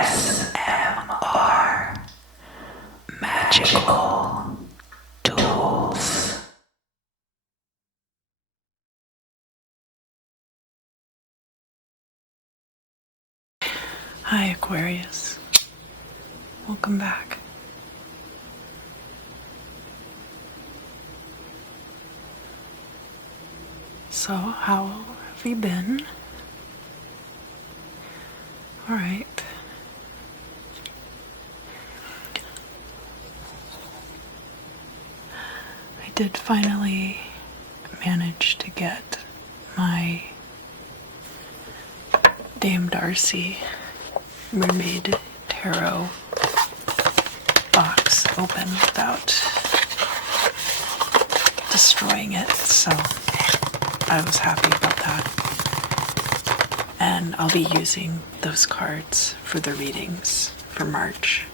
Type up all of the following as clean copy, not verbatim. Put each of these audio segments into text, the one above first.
ASMR Magical Tools. Hi Aquarius, welcome back. So how have you been? All right. I did finally manage to get my damn Darcy Mermaid tarot box open without destroying it, so I was happy about that. And I'll be using those cards for the readings for March.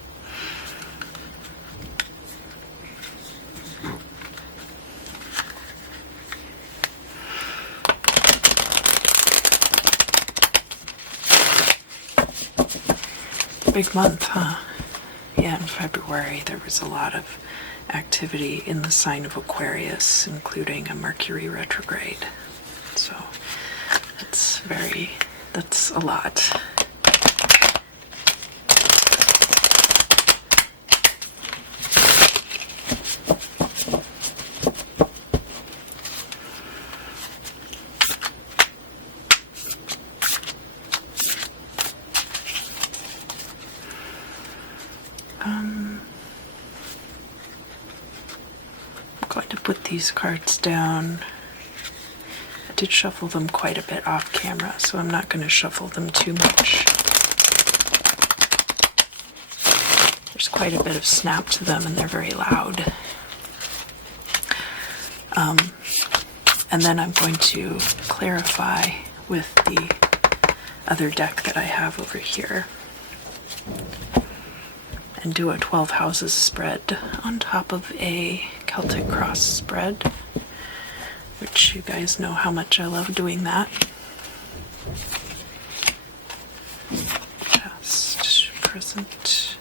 Big month, huh? Yeah, in February there was a lot of activity in the sign of Aquarius, including a Mercury retrograde. So that's a lot. I'm going to put these cards down. I did shuffle them quite a bit off camera, so I'm not going to shuffle them too much. There's quite a bit of snap to them and they're very loud. And then I'm going to clarify with the other deck that I have over here and do a 12 houses spread on top of a Celtic cross spread, which you guys know how much I love doing that. Past, present,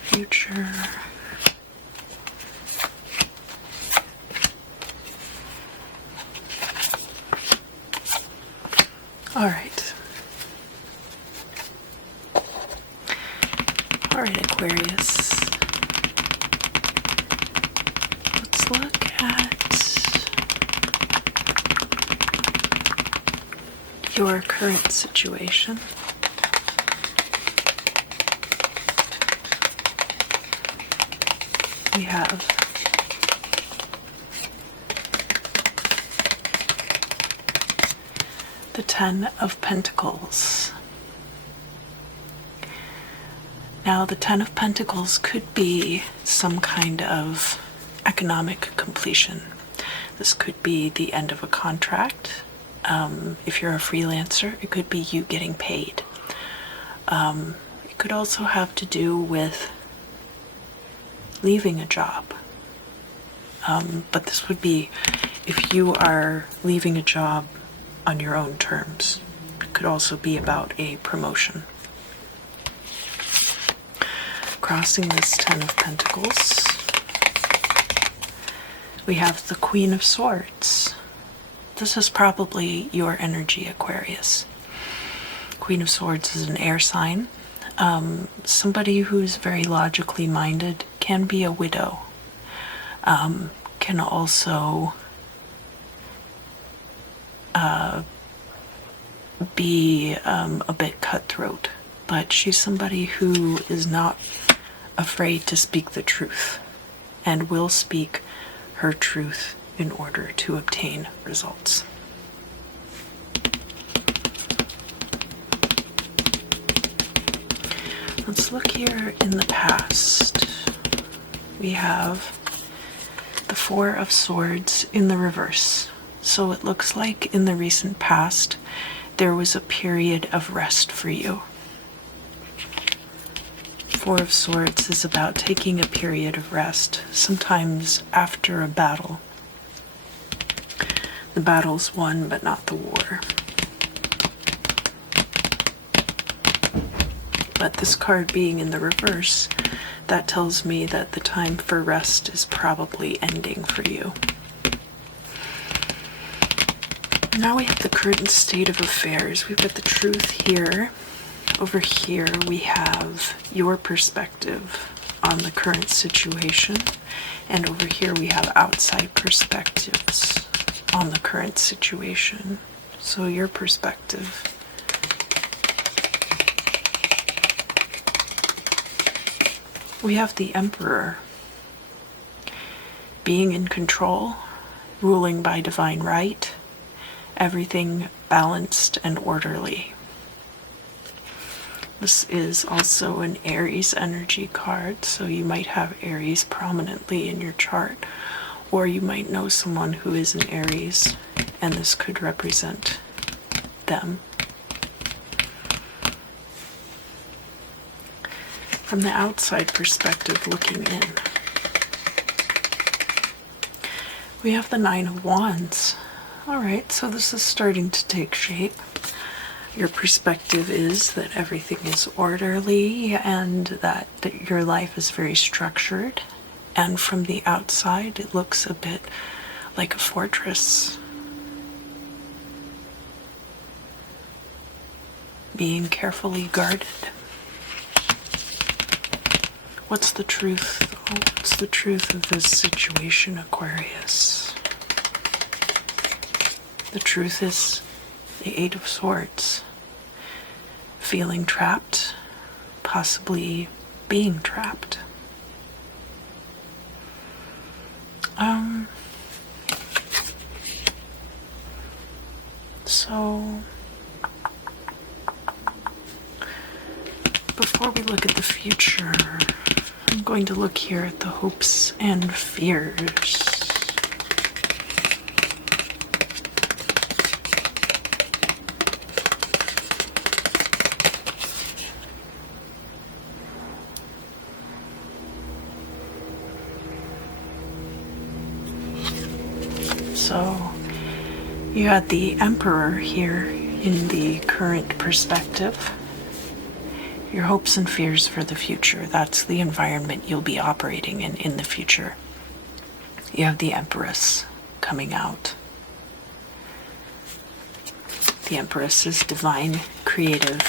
future. All right. All right, Aquarius. Let's look at your current situation. We have the Ten of Pentacles. Now, the Ten of Pentacles could be some kind of economic completion. This could be the end of a contract. If you're a freelancer, it could be you getting paid. It could also have to do with leaving a job. But this would be if you are leaving a job on your own terms. It could also be about a promotion. Crossing this Ten of Pentacles, we have the Queen of Swords. This is probably your energy, Aquarius. Queen of Swords is an air sign. Somebody who's very logically minded, can be a widow, can also be a bit cutthroat, but she's somebody who is not afraid to speak the truth and will speak her truth in order to obtain results. Let's look here in the past. We have the Four of Swords in the reverse. So it looks like in the recent past there was a period of rest for you. Four of Swords is about taking a period of rest, sometimes after a battle. The battle's won, but not the war. But this card being in the reverse, that tells me that the time for rest is probably ending for you. Now we have the current state of affairs. We've got the truth here. Over here we have your perspective on the current situation. And over here we have outside perspectives on the current situation. So your perspective. We have the Emperor. Being in control, ruling by divine right, everything balanced and orderly. This is also an Aries energy card, so you might have Aries prominently in your chart, or you might know someone who is an Aries, and this could represent them. From the outside perspective, looking in, we have the Nine of Wands. All right, so this is starting to take shape. Your perspective is that everything is orderly and that your life is very structured. And from the outside, it looks a bit like a fortress. Being carefully guarded. What's the truth, though? What's the truth of this situation, Aquarius? The truth is the Eight of Swords. Feeling trapped, possibly being trapped. So before we look at the future, I'm going to look here at the hopes and fears. So you had the Emperor here in the current perspective. Your hopes and fears for the future. That's the environment you'll be operating in the future. You have the Empress coming out. The Empress is divine, creative,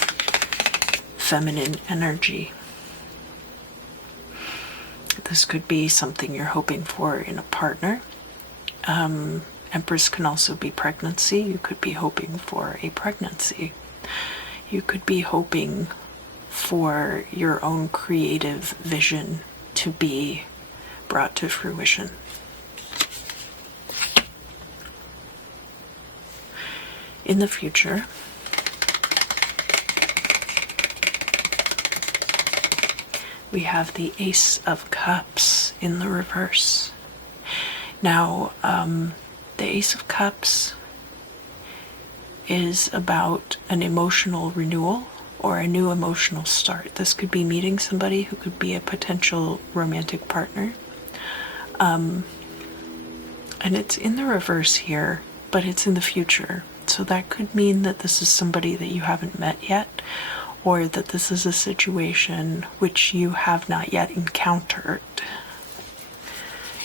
feminine energy. This could be something you're hoping for in a partner. Empress can also be pregnancy. You could be hoping for a pregnancy. You could be hoping for your own creative vision to be brought to fruition. In the future, we have the Ace of Cups in the reverse. Now, the Ace of Cups is about an emotional renewal or a new emotional start. This could be meeting somebody who could be a potential romantic partner. And it's in the reverse here, but it's in the future. So that could mean that this is somebody that you haven't met yet, or that this is a situation which you have not yet encountered.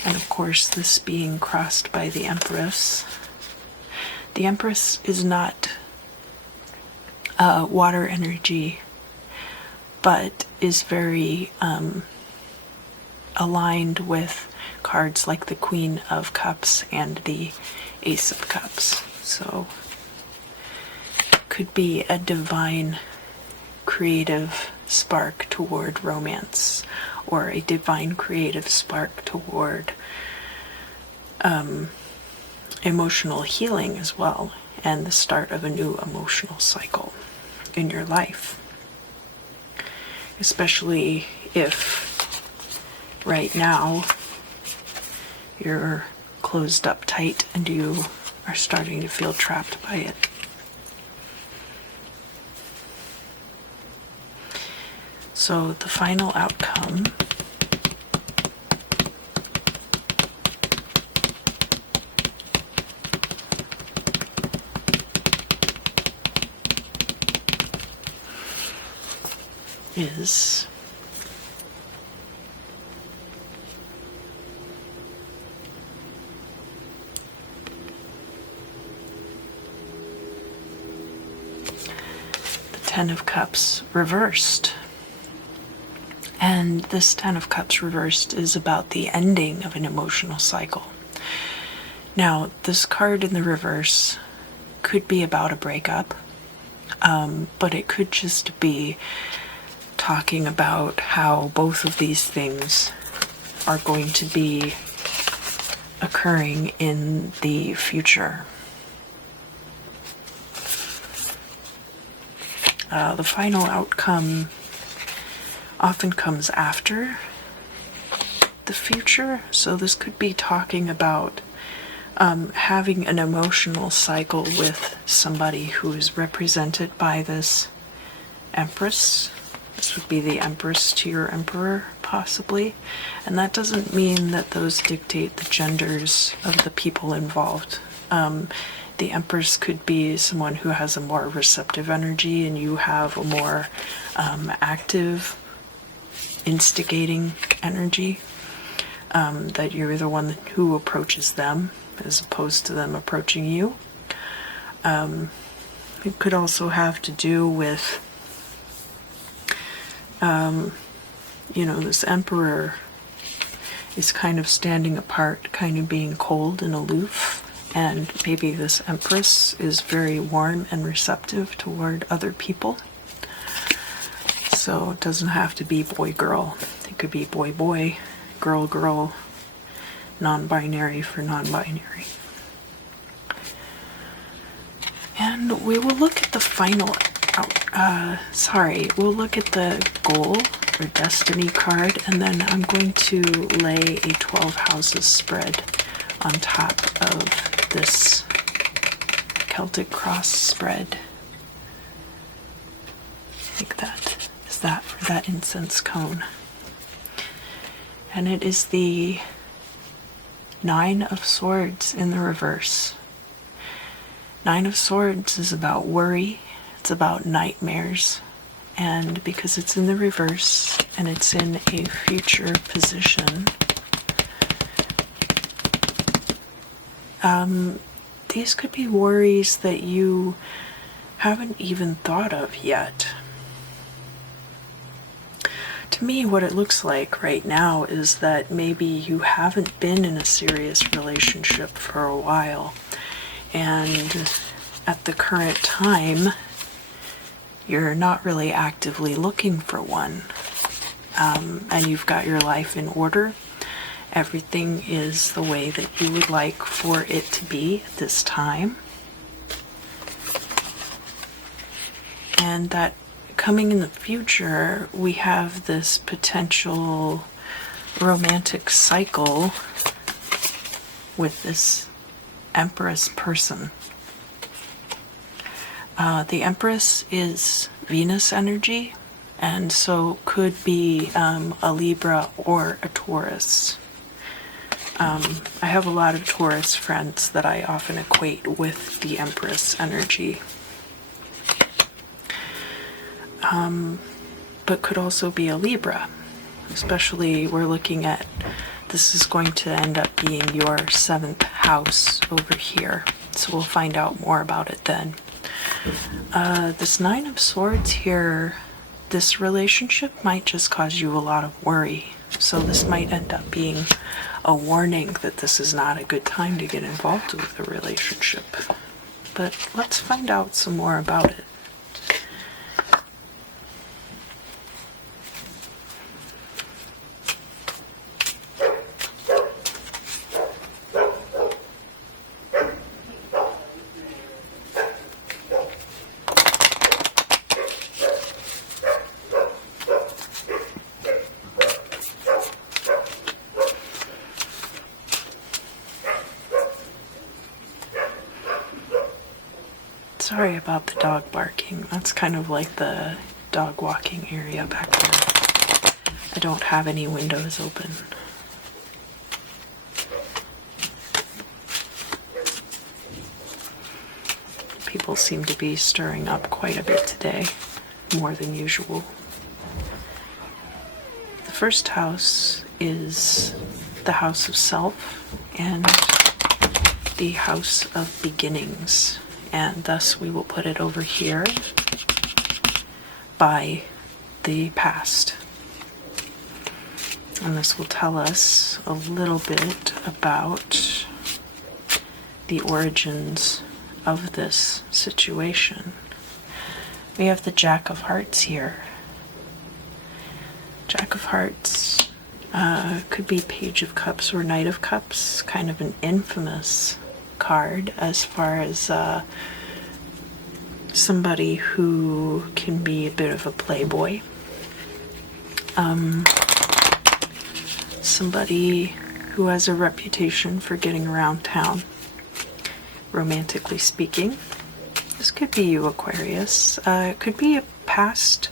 And of course, this being crossed by the Empress. The Empress is not water energy, but is very aligned with cards like the Queen of Cups and the Ace of Cups. So could be a divine creative spark toward romance, or a divine creative spark toward emotional healing as well, and the start of a new emotional cycle in your life. Especially if right now you're closed up tight and you are starting to feel trapped by it. So the final outcome is the Ten of Cups reversed. And this Ten of Cups reversed is about the ending of an emotional cycle. Now, this card in the reverse could be about a breakup, but it could just be talking about how both of these things are going to be occurring in the future. The final outcome often comes after the future, so this could be talking about having an emotional cycle with somebody who is represented by this Empress. This would be the Empress to your Emperor, possibly. And that doesn't mean that those dictate the genders of the people involved. The Empress could be someone who has a more receptive energy, and you have a more active, instigating energy. That you're the one who approaches them as opposed to them approaching you. It could also have to do with, this Emperor is kind of standing apart, kind of being cold and aloof, and maybe this Empress is very warm and receptive toward other people. So it doesn't have to be boy-girl. It could be boy-boy, girl-girl, non-binary for non-binary. And we will look at the final, we'll look at the goal or destiny card, and then I'm going to lay a 12 houses spread on top of this Celtic cross spread. Like that. Is that for that incense cone? And it is the Nine of Swords in the reverse. Nine of Swords is about worry, it's about nightmares, and because it's in the reverse and it's in a future position, these could be worries that you haven't even thought of yet. To me, what it looks like right now is that maybe you haven't been in a serious relationship for a while, and at the current time, you're not really actively looking for one, and you've got your life in order. Everything is the way that you would like for it to be at this time, and that coming in the future, we have this potential romantic cycle with this Empress person. The Empress is Venus energy, and so could be a Libra or a Taurus. I have a lot of Taurus friends that I often equate with the Empress energy. But could also be a Libra, especially we're looking at, this is going to end up being your 7th house over here, so we'll find out more about it then. This Nine of Swords here, this relationship might just cause you a lot of worry, so this might end up being a warning that this is not a good time to get involved with a relationship. But let's find out some more about it. Sorry about the dog barking. That's kind of like the dog walking area back there. I don't have any windows open. People seem to be stirring up quite a bit today, more than usual. first house is the house of self and the house of beginnings, and thus we will put it over here by the past. And this will tell us a little bit about the origins of this situation. We have the Jack of Hearts here. Jack of Hearts could be Page of Cups or Knight of Cups, kind of an infamous card as far as somebody who can be a bit of a playboy. Somebody who has a reputation for getting around town, romantically speaking. This could be you, Aquarius. It could be a past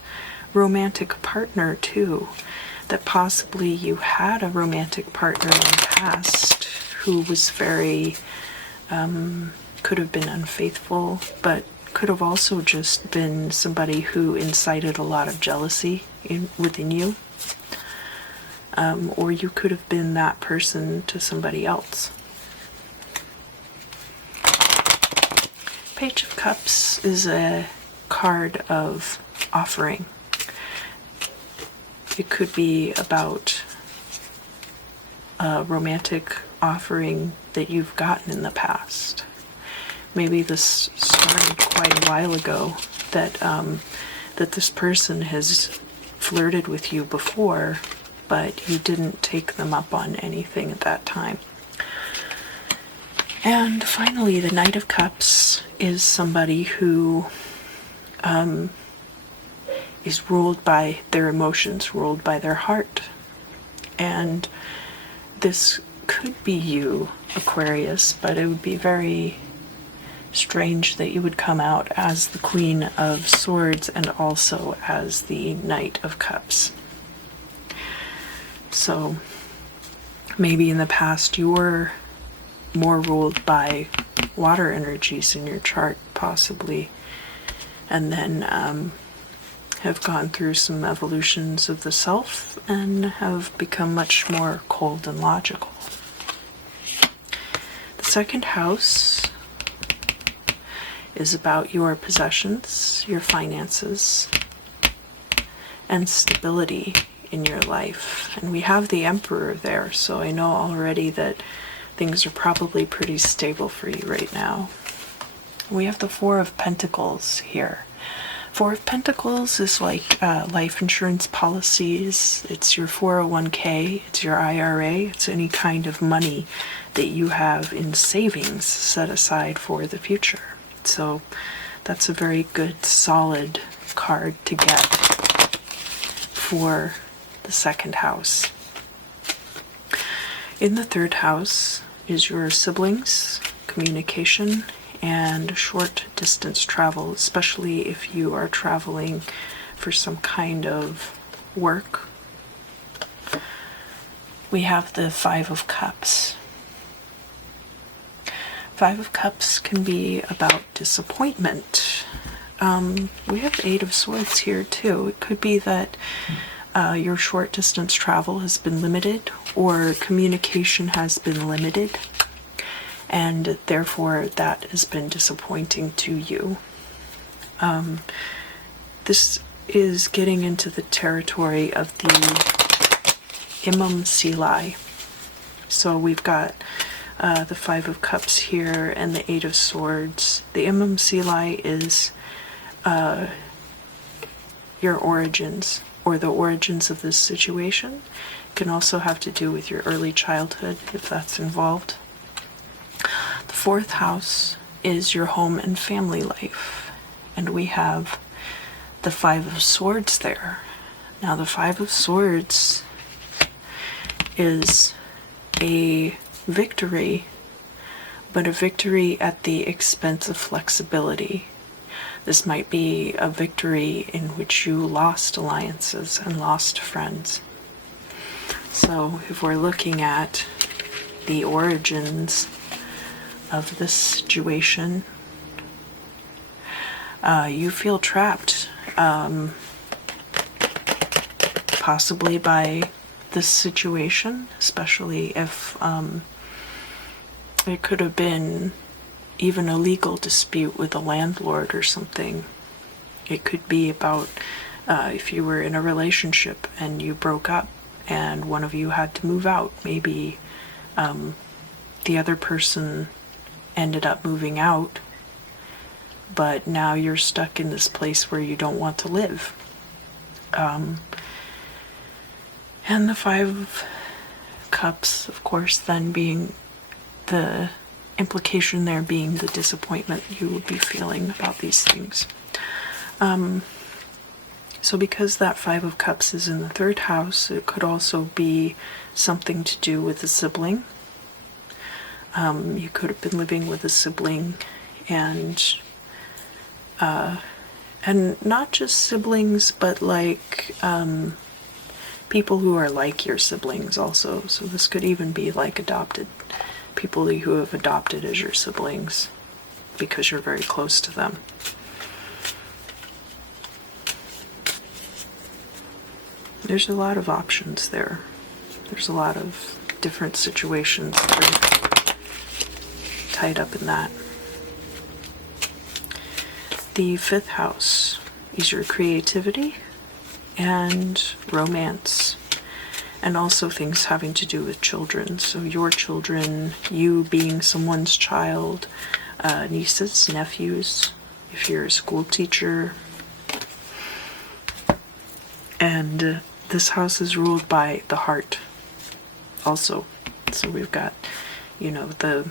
romantic partner too, that possibly you had a romantic partner in the past who was very, could have been unfaithful, but could have also just been somebody who incited a lot of jealousy within you. Or you could have been that person to somebody else. Page of Cups is a card of offering. It could be about a romantic offering that you've gotten in the past. Maybe this started quite a while ago, that that this person has flirted with you before, but you didn't take them up on anything at that time. And finally, the Knight of Cups is somebody who is ruled by their emotions, ruled by their heart. And this could be you, Aquarius, but it would be very strange that you would come out as the Queen of Swords and also as the Knight of Cups. So maybe in the past you were more ruled by water energies in your chart, possibly, and then have gone through some evolutions of the self and have become much more cold and logical. The second house is about your possessions, your finances, and stability in your life. And we have the Emperor there, so I know already that things are probably pretty stable for you right now. We have the Four of Pentacles here. Four of Pentacles is like life insurance policies. It's your 401k, it's your IRA, it's any kind of money that you have in savings set aside for the future. So that's a very good, solid card to get for the second house. In the third house is your siblings, communication, and short distance travel, especially if you are traveling for some kind of work. We have the Five of Cups. Five of Cups can be about disappointment. We have the Eight of Swords here too. It could be that your short distance travel has been limited, or communication has been limited, and therefore that has been disappointing to you. This is getting into the territory of the Imam Sili. So we've got the Five of Cups here and the Eight of Swords. The Imam Sili is your origins, or the origins of this situation. It can also have to do with your early childhood, if that's involved. The fourth house is your home and family life, and we have the Five of Swords there. Now the Five of Swords is a victory, but a victory at the expense of flexibility. This might be a victory in which you lost alliances and lost friends. So if we're looking at the origins of this situation, you feel trapped, possibly by this situation, especially if it could have been even a legal dispute with a landlord or something. It could be about if you were in a relationship and you broke up and one of you had to move out. Maybe the other person ended up moving out, but now you're stuck in this place where you don't want to live. And the Five of Cups, of course, then being the implication there being the disappointment you would be feeling about these things. So because that Five of Cups is in the 3rd house, it could also be something to do with a sibling. You could have been living with a sibling, and not just siblings, but like people who are like your siblings also. So this could even be like adopted people who have adopted as your siblings because you're very close to them. There's a lot of options there. There's a lot of different situations that are tied up in that. The 5th house is your creativity and romance, and also things having to do with children. So your children, you being someone's child, nieces, nephews, if you're a school teacher. And this house is ruled by the heart also. So we've got, you know, the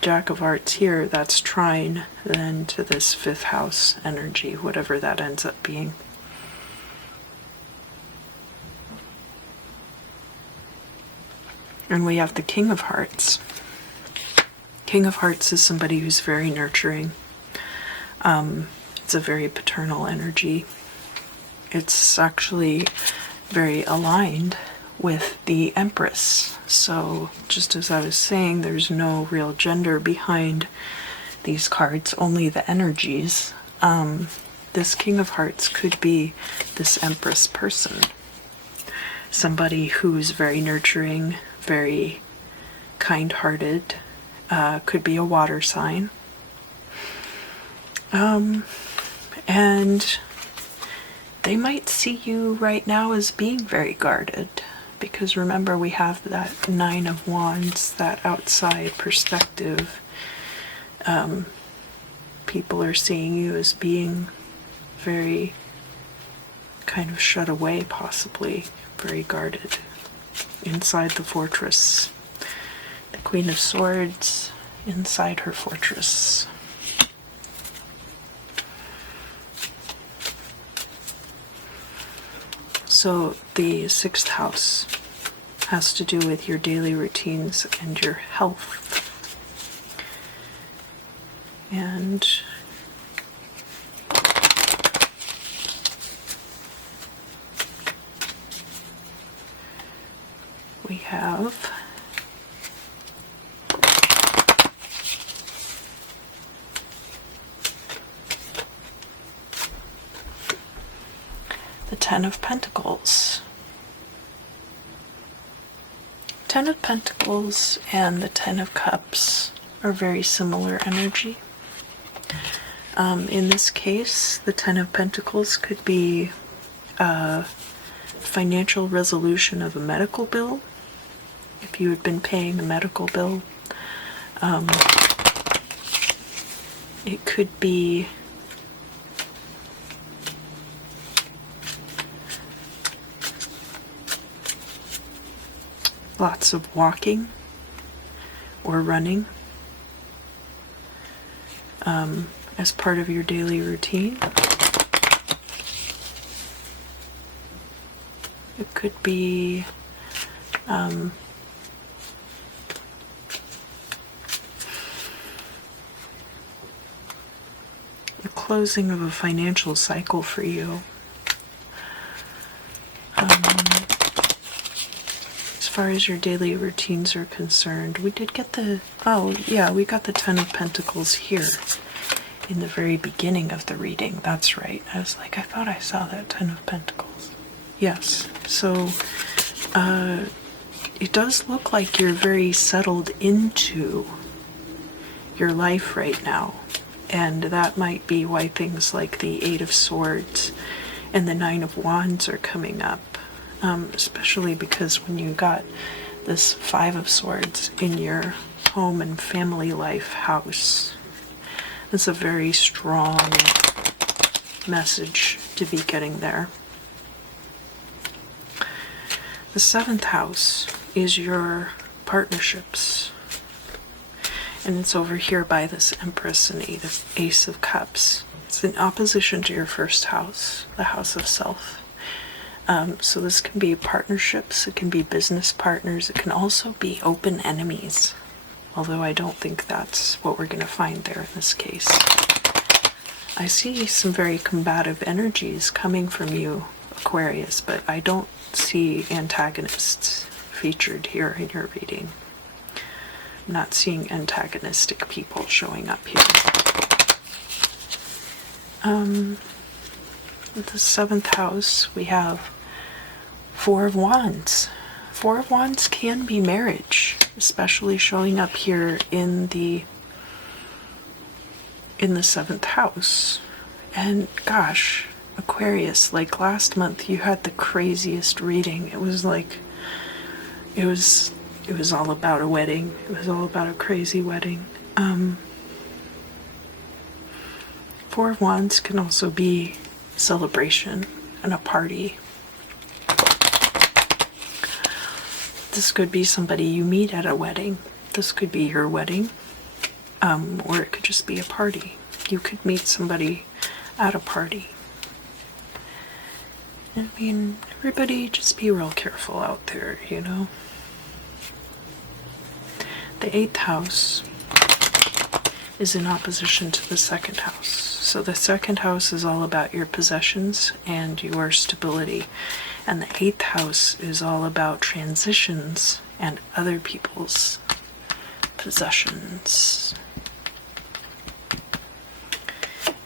Jack of Hearts here, that's trine then to this 5th house energy, whatever that ends up being. And we have the King of Hearts. King of Hearts is somebody who's very nurturing. It's a very paternal energy. It's actually very aligned with the Empress. So just as I was saying, there's no real gender behind these cards, only the energies. This King of Hearts could be this Empress person. Somebody who's very nurturing, very kind-hearted, could be a water sign. And they might see you right now as being very guarded, because remember we have that 9 of Wands, that outside perspective. People are seeing you as being very kind of shut away, possibly very guarded inside the fortress. The Queen of Swords inside her fortress. So the 6th house has to do with your daily routines and your health. And we have the 10 of Pentacles. 10 of Pentacles and the 10 of Cups are very similar energy. In this case, the 10 of Pentacles could be a financial resolution of a medical bill. If you had been paying a medical bill, it could be lots of walking or running as part of your daily routine. It could be the closing of a financial cycle for you. As far as your daily routines are concerned, we did get the, oh yeah, we got the 10 of Pentacles here in the very beginning of the reading. That's right. I was like, I thought I saw that 10 of Pentacles. Yes. So it does look like you're very settled into your life right now. And that might be why things like the Eight of Swords and the Nine of Wands are coming up. Especially because when you got this Five of Swords in your home and family life house, it's a very strong message to be getting there. The 7th house is your partnerships. And it's over here by this Empress and Ace of Cups. It's in opposition to your first house, the house of self. So this can be partnerships, it can be business partners, it can also be open enemies. Although I don't think that's what we're going to find there in this case. I see some very combative energies coming from you, Aquarius, but I don't see antagonists featured here in your reading. I'm not seeing antagonistic people showing up here. The 7th house, we have Four of Wands. Four of Wands can be marriage, especially showing up here in the 7th house. And gosh, Aquarius, like last month you had the craziest reading. It was like, it was all about a wedding. It was all about a crazy wedding. Four of Wands can also be celebration and a party. This could be somebody you meet at a wedding. This could be your wedding, or it could just be a party. You could meet somebody at a party. I mean, everybody just be real careful out there, you know. The 8th house is in opposition to the 2nd house. So the 2nd house is all about your possessions and your stability. And the 8th house is all about transitions and other people's possessions.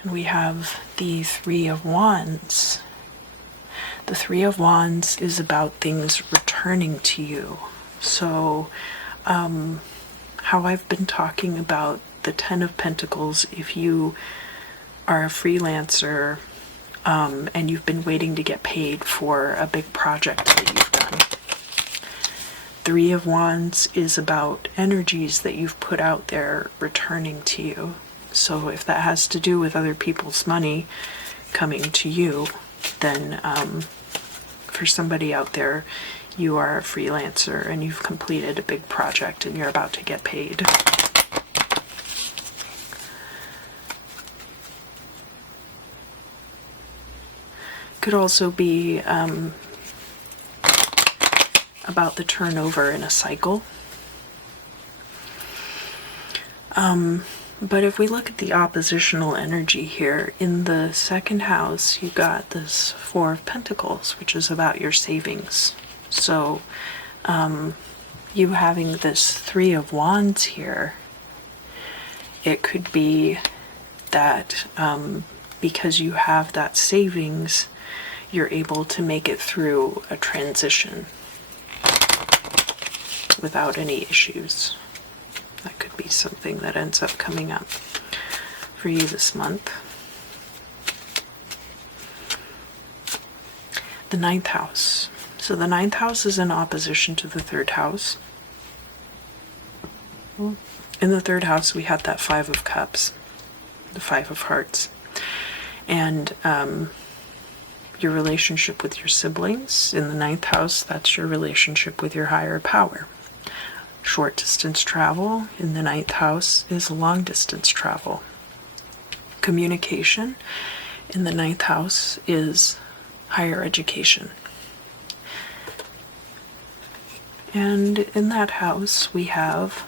And we have the 3 of Wands. The 3 of Wands is about things returning to you. So, how I've been talking about the 10 of Pentacles, if you are a freelancer and you've been waiting to get paid for a big project that you've done. 3 of Wands is about energies that you've put out there returning to you. So if that has to do with other people's money coming to you, then for somebody out there, you are a freelancer and you've completed a big project and you're about to get paid. Could also be about the turnover in a cycle. But if we look at the oppositional energy here, in the 2nd house, you got this 4 of Pentacles, which is about your savings. So you having this 3 of Wands here, it could be that because you have that savings, you're able to make it through a transition without any issues. That could be something that ends up coming up for you this month. The 9th house. So the 9th house is in opposition to the 3rd house. In the 3rd house, we had that 5 of Cups, the 5 of Hearts. And your relationship with your siblings. In the 9th house, that's your relationship with your higher power. Short distance travel in the 9th house is long distance travel. Communication in the 9th house is higher education. And in that house, we have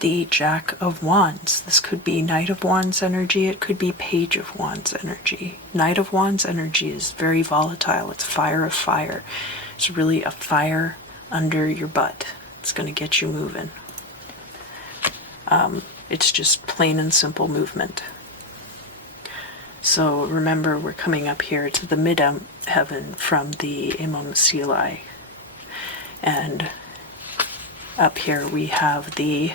the Jack of Wands. This could be Knight of Wands energy. It could be Page of Wands energy. Knight of Wands energy is very volatile. It's fire of fire. It's really a fire under your butt. It's going to get you moving. It's just plain and simple movement. So remember, we're coming up here to the mid-heaven from the Imam Silai. And up here we have the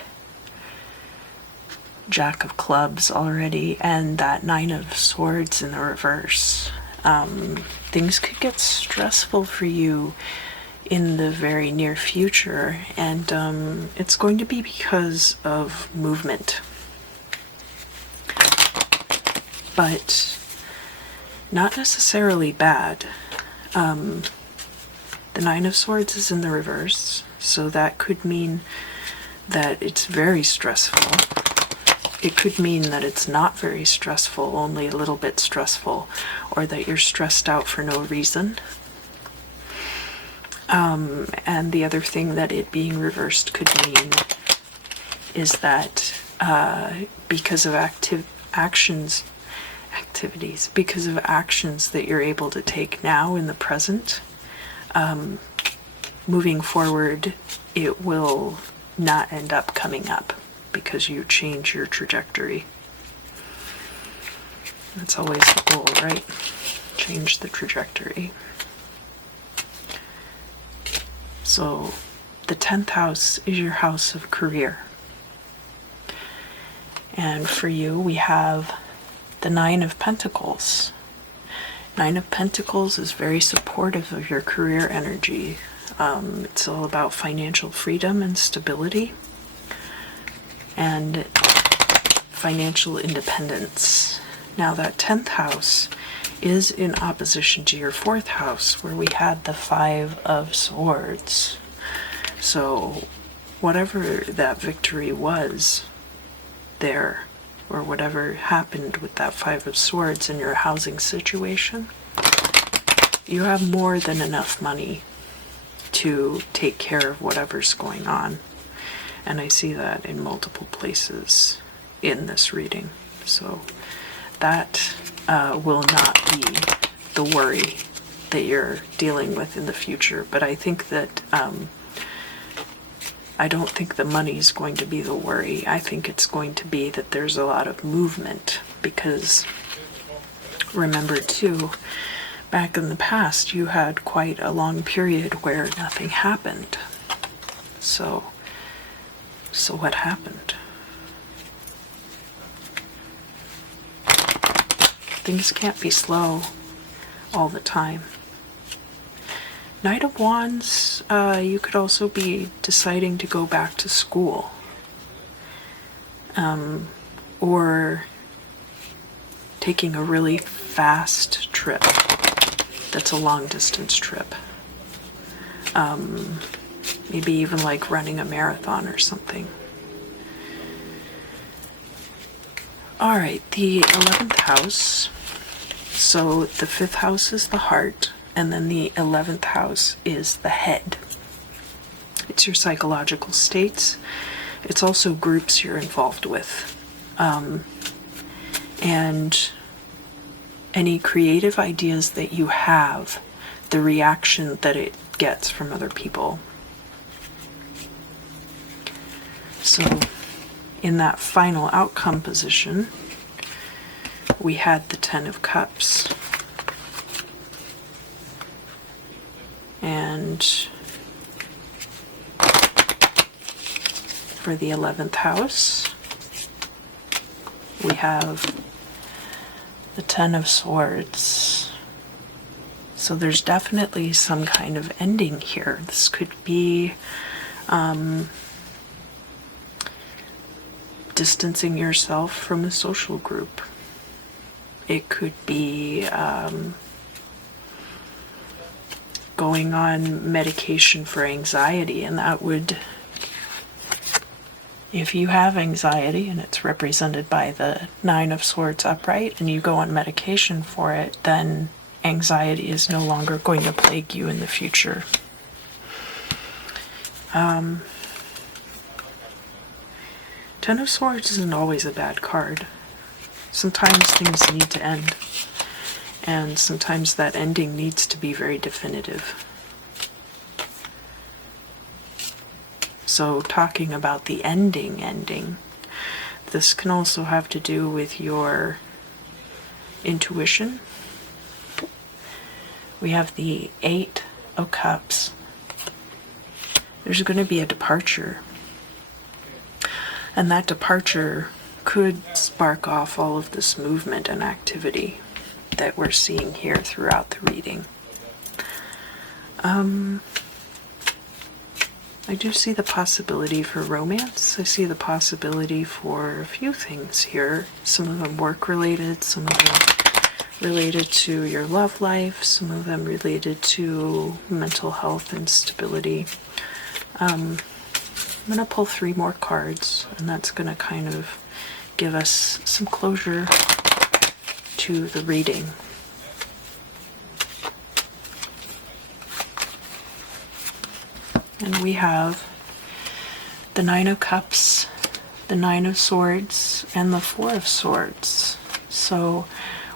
Jack of Clubs already, and that Nine of Swords in the reverse. Things could get stressful for you in the very near future, and it's going to be because of movement. But not necessarily bad. The Nine of Swords is in the reverse, so that could mean that it's very stressful. It could mean that it's not very stressful, only a little bit stressful, or that you're stressed out for no reason. And the other thing that it being reversed could mean is that because of because of actions that you're able to take now in the present, moving forward, it will not end up coming up because you change your trajectory. That's always the goal, right? Change the trajectory. So the 10th house is your house of career. And for you, we have the Nine of Pentacles. Nine of Pentacles is very supportive of your career energy. It's all about financial freedom and stability and financial independence. Now that 10th house is in opposition to your 4th house, where we had the Five of Swords. So whatever that victory was there, or whatever happened with that Five of Swords in your housing situation, you have more than enough money to take care of whatever's going on. And I see that in multiple places in this reading. So that will not be the worry that you're dealing with in the future. But I think that I don't think the money's going to be the worry. I think it's going to be that there's a lot of movement, because remember too, back in the past you had quite a long period where nothing happened. So what happened? Things can't be slow all the time. Knight of Wands, you could also be deciding to go back to school. Or taking a really fast trip that's a long distance trip. Maybe even like running a marathon or something. Alright, the 11th house. So the 5th house is the heart, and then the 11th house is the head. It's your psychological states. It's also groups you're involved with. And any creative ideas that you have, the reaction that it gets from other people. So in that final outcome position, we had the 10 of Cups. And for the 11th house, we have the 10 of Swords. So there's definitely some kind of ending here. This could be distancing yourself from a social group. It could be going on medication for anxiety, and that would, if you have anxiety and it's represented by the 9 of Swords upright and you go on medication for it, then anxiety is no longer going to plague you in the future. 10 of Swords isn't always a bad card. Sometimes things need to end, and sometimes that ending needs to be very definitive. So talking about the ending, this can also have to do with your intuition. We have the Eight of Cups. There's going to be a departure. And that departure could spark off all of this movement and activity that we're seeing here throughout the reading. I do see the possibility for romance. I see the possibility for a few things here. Some of them work-related, some of them related to your love life, some of them related to mental health and stability. I'm going to pull 3 more cards, and that's going to kind of give us some closure to the reading. And we have the Nine of Cups, the Nine of Swords, and the Four of Swords. So,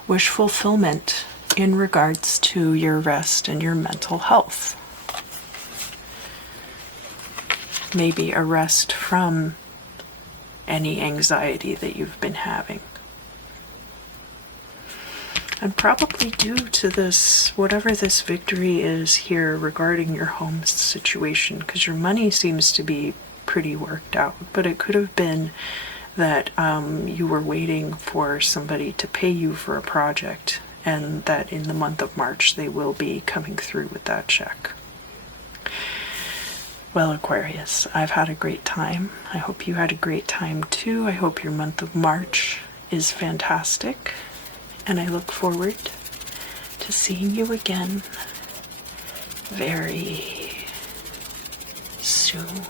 wish fulfillment in regards to your rest and your mental health. Maybe a rest from any anxiety that you've been having. And probably due to this, whatever this victory is here regarding your home situation, because your money seems to be pretty worked out, but it could have been that you were waiting for somebody to pay you for a project, and that in the month of March they will be coming through with that check. Well, Aquarius, I've had a great time. I hope you had a great time too. I hope your month of March is fantastic. And I look forward to seeing you again very soon.